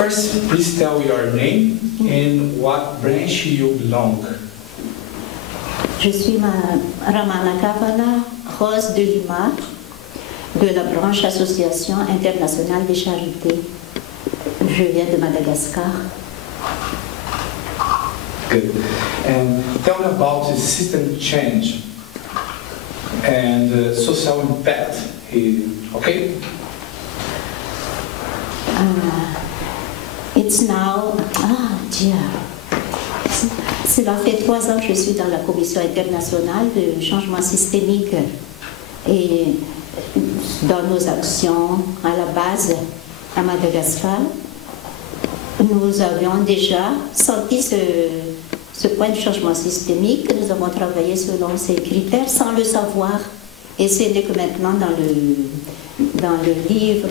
First, please tell your name and what branch you belong. Je suis Ramana Kavala Rose de Lima, de la branche Association internationale des charités. Je viens de Madagascar. Good. And tell me about the system change and social impact. Okay? It's now, cela fait 3 ans que je suis dans la Commission internationale de changement systémique et dans nos actions à la base à Madagascar, nous avions déjà senti ce point de changement systémique. Nous avons travaillé selon ces critères sans le savoir. Et ce n'est que maintenant dans le livre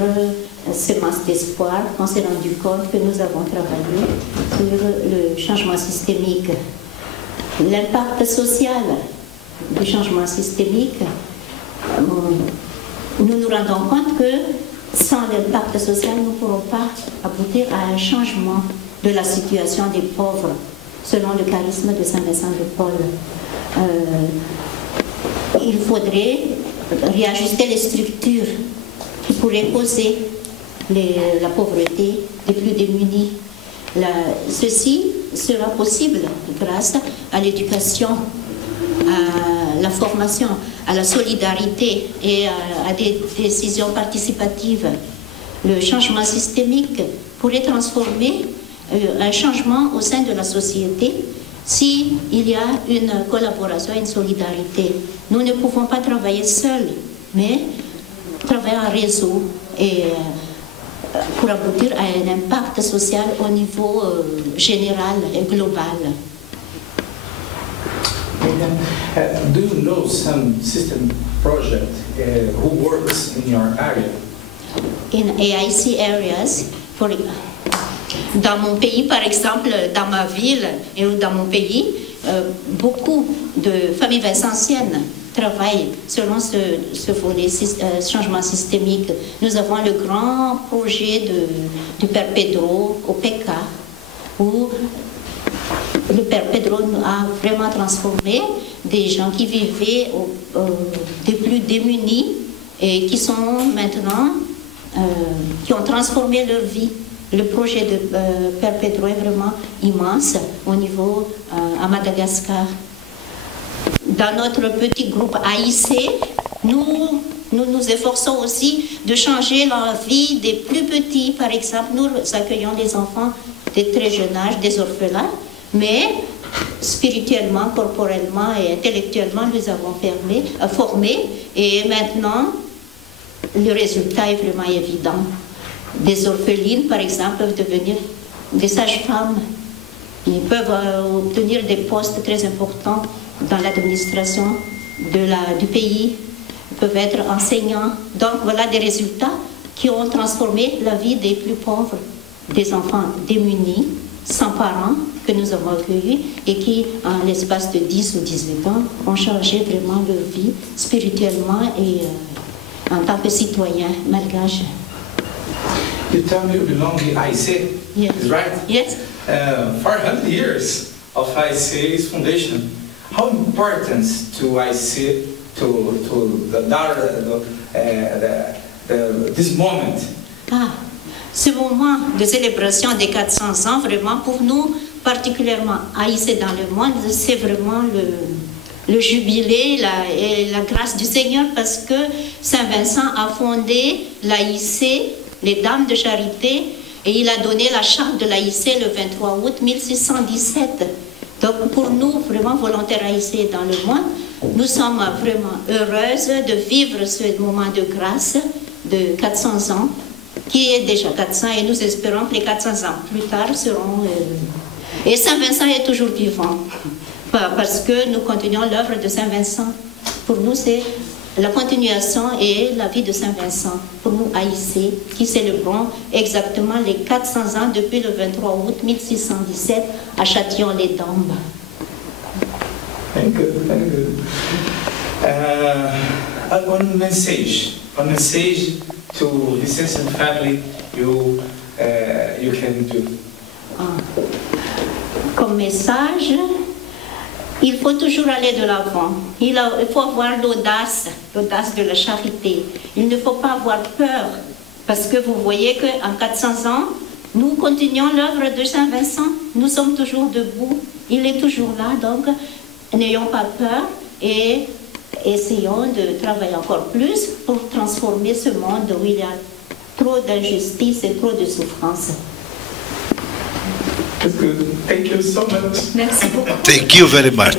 Semences d'espoir qu'on s'est rendu compte que nous avons travaillé sur le changement systémique. L'impact social du changement systémique, nous nous rendons compte que sans l'impact social, nous ne pourrons pas aboutir à un changement de la situation des pauvres, selon le charisme de Saint Vincent de Paul. Il faudrait réajuster les structures qui pourraient causer la pauvreté des plus démunis. Ceci sera possible grâce à l'éducation, à la formation, à la solidarité et à des décisions participatives. Le changement systémique pourrait transformer un changement au sein de la société s'il y a une collaboration, une solidarité. Nous ne pouvons pas travailler seuls, mais travailler en réseau et pour aboutir à un impact social au niveau général et global. Do you know some system project who works in your area? In AIC areas, dans mon pays, par exemple, dans ma ville et dans mon pays, beaucoup de familles vincentiennes travaillent selon ce volet changement systémique. Nous avons le grand projet du Père Pedro au PECA, où le Père Pedro a vraiment transformé des gens qui vivaient des plus démunis et qui sont maintenant, qui ont transformé leur vie. Le projet de Père Pedro est vraiment immense au niveau à Madagascar. Dans notre petit groupe AIC, nous nous efforçons aussi de changer la vie des plus petits. Par exemple, nous accueillons des enfants de très jeune âge, des orphelins, mais spirituellement, corporellement et intellectuellement, nous avons formé et maintenant, le résultat est vraiment évident. Des orphelines, par exemple, peuvent devenir des sages-femmes. Ils peuvent obtenir des postes très importants dans l'administration du pays. Ils peuvent être enseignants. Donc voilà des résultats qui ont transformé la vie des plus pauvres, des enfants démunis, sans parents, que nous avons accueillis et qui, en l'espace de 10 ou 18 ans, ont changé vraiment leur vie spirituellement et en tant que citoyens malgaches. You tell me you belong to IC, Yes. is right? Yes. 400 years of IC's foundation. How important to IC this moment? Ce moment de célébration des 400 ans, vraiment pour nous, particulièrement AIC dans le monde, c'est vraiment le jubilé et la grâce du Seigneur, parce que Saint Vincent a fondé l'AIC, les Dames de Charité, et il a donné la charte de l'AIC le 23 août 1617. Donc pour nous, vraiment volontaires AIC dans le monde, nous sommes vraiment heureuses de vivre ce moment de grâce de 400 ans, qui est déjà 400, et nous espérons que les 400 ans plus tard seront... Et Saint Vincent est toujours vivant, parce que nous continuons l'œuvre de Saint Vincent. Pour nous, c'est la continuation et la vie de Saint Vincent. Pour nous, AIC, qui célébrons exactement les 400 ans depuis le 23 août 1617 à Châtillon-les-Dombes. Very good, very good. One message to Vincentian family you you can do? Comme message, il faut toujours aller de l'avant. Il faut avoir l'audace de la charité. Il ne faut pas avoir peur, parce que vous voyez qu'en 400 ans, nous continuons l'œuvre de Saint Vincent. Nous sommes toujours debout. Il est toujours là, donc n'ayons pas peur et essayons de travailler encore plus pour transformer ce monde où il y a trop d'injustice et trop de souffrance. That's good. Thank you so much. Merci beaucoup. Thank you very much.